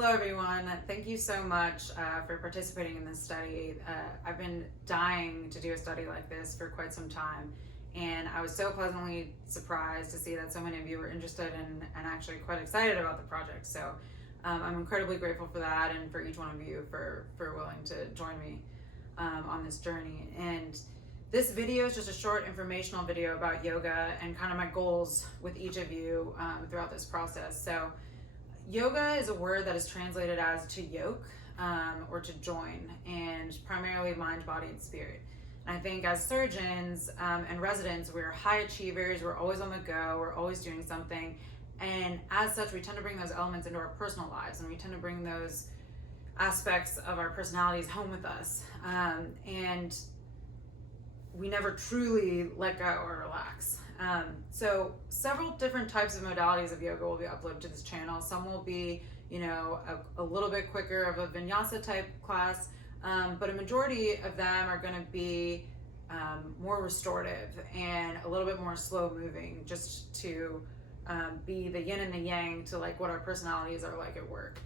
Hello everyone, thank you so much for participating in this study. I've been dying to do a study like this for quite some time, and I was so pleasantly surprised to see that so many of you were interested and actually quite excited about the project. So I'm incredibly grateful for that and for each one of you for willing to join me on this journey. And this video is just a short informational video about yoga and kind of my goals with each of you throughout this process. So yoga is a word that is translated as to yoke or to join, and primarily mind, body, and spirit. And I think as surgeons and residents, we're high achievers, we're always on the go, we're always doing something. And as such, we tend to bring those elements into our personal lives, and we tend to bring those aspects of our personalities home with us. And we never truly let go or relax. So several different types of modalities of yoga will be uploaded to this channel. Some will be, a little bit quicker of a vinyasa type class, but a majority of them are going to be more restorative and a little bit more slow moving, just to be the yin and the yang to like what our personalities are like at work.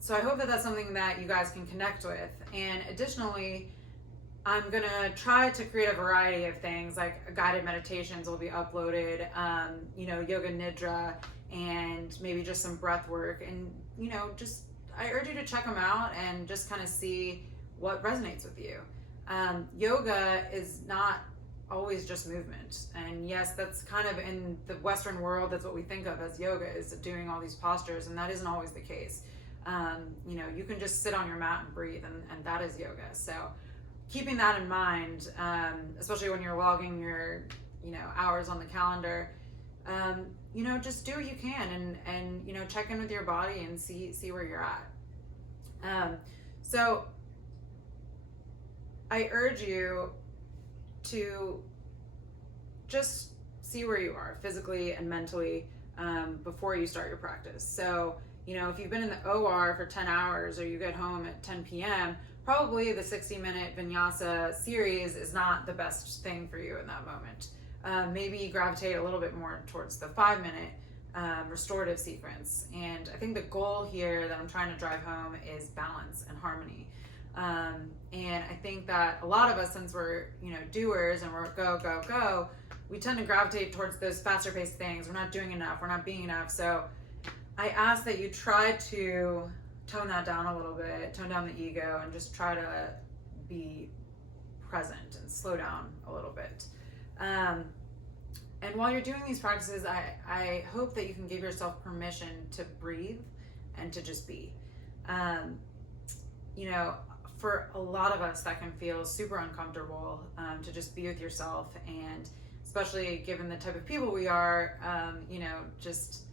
So I hope that that's something that you guys can connect with. And additionally, I'm gonna try to create a variety of things, like guided meditations will be uploaded, yoga nidra, and maybe just some breath work. And, I urge you to check them out and just kind of see what resonates with you. Yoga is not always just movement. And yes, that's kind of in the Western world, that's what we think of as yoga, is doing all these postures, and that isn't always the case. You can just sit on your mat and breathe, and that is yoga. So keeping that in mind, especially when you're logging your, hours on the calendar, just do what you can and check in with your body and see where you're at. So I urge you to just see where you are physically and mentally before you start your practice. So, if you've been in the OR for 10 hours or you get home at 10 p.m., probably the 60-minute vinyasa series is not the best thing for you in that moment. Maybe gravitate a little bit more towards the 5-minute restorative sequence. And I think the goal here that I'm trying to drive home is balance and harmony. And I think that a lot of us, since we're, doers and we're go, go, go, we tend to gravitate towards those faster paced things. We're not doing enough. We're not being enough. So I ask that you try to tone that down a little bit, tone down the ego, and just try to be present and slow down a little bit. And while you're doing these practices, I hope that you can give yourself permission to breathe and to just be. For a lot of us, that can feel super uncomfortable, to just be with yourself, and especially given the type of people we are, just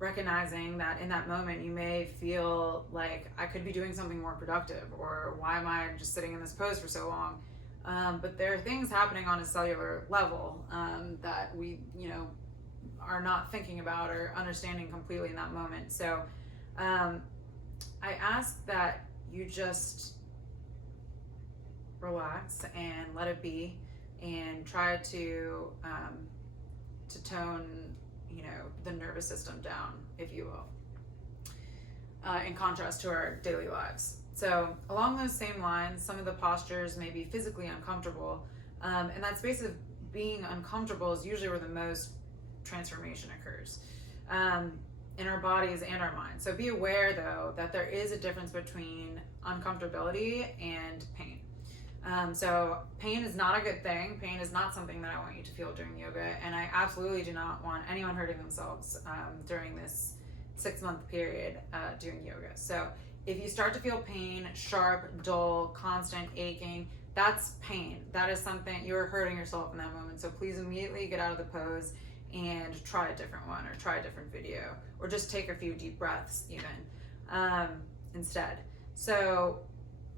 recognizing that in that moment you may feel like I could be doing something more productive, or why am I just sitting in this pose for so long? But there are things happening on a cellular level that we, are not thinking about or understanding completely in that moment. So I ask that you just relax and let it be, and try to tone the nervous system down, if you will, in contrast to our daily lives. So along those same lines, some of the postures may be physically uncomfortable, and that space of being uncomfortable is usually where the most transformation occurs in our bodies and our minds. So be aware, though, that there is a difference between uncomfortability and pain. So pain is not a good thing. Pain is not something that I want you to feel during yoga, and I absolutely do not want anyone hurting themselves during this 6-month period doing yoga. So if you start to feel pain, sharp, dull, constant aching, that's pain. That is something you're hurting yourself in that moment. So please immediately get out of the pose and try a different one, or try a different video, or just take a few deep breaths even instead. So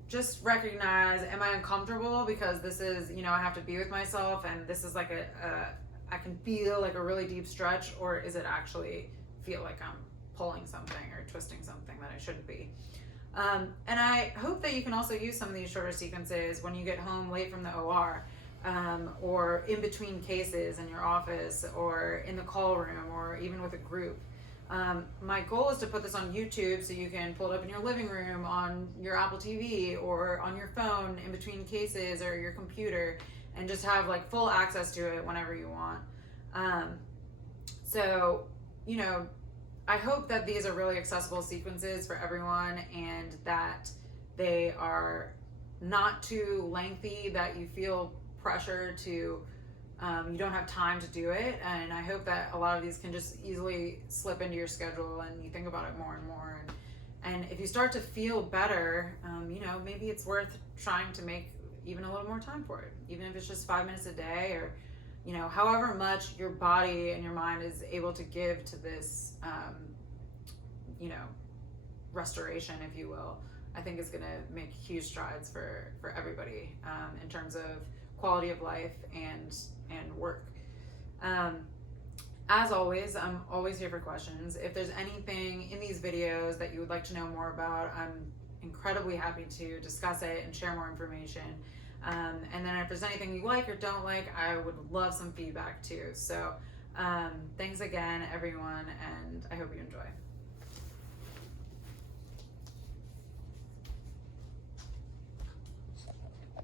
just recognize, am I uncomfortable because this is, I have to be with myself, and this is like I can feel like a really deep stretch, or is it actually feel like I'm pulling something or twisting something that I shouldn't be? And I hope that you can also use some of these shorter sequences when you get home late from the OR, or in between cases in your office, or in the call room, or even with a group. My goal is to put this on YouTube so you can pull it up in your living room, on your Apple TV, or on your phone in between cases, or your computer, and just have like full access to it whenever you want. So, you know, I hope that these are really accessible sequences for everyone, and that they are not too lengthy that you feel pressure to, you don't have time to do it. And I hope that a lot of these can just easily slip into your schedule and you think about it more and more. And if you start to feel better, you know, maybe it's worth trying to make even a little more time for it, even if it's just 5 minutes a day, or, you know, however much your body and your mind is able to give to this, you know, restoration, if you will. I think is going to make huge strides for everybody, in terms of quality of life and work. As always, I'm always here for questions. If there's anything in these videos that you would like to know more about, I'm incredibly happy to discuss it and share more information. And then if there's anything you like or don't like, I would love some feedback too. So thanks again, everyone, and I hope you enjoy.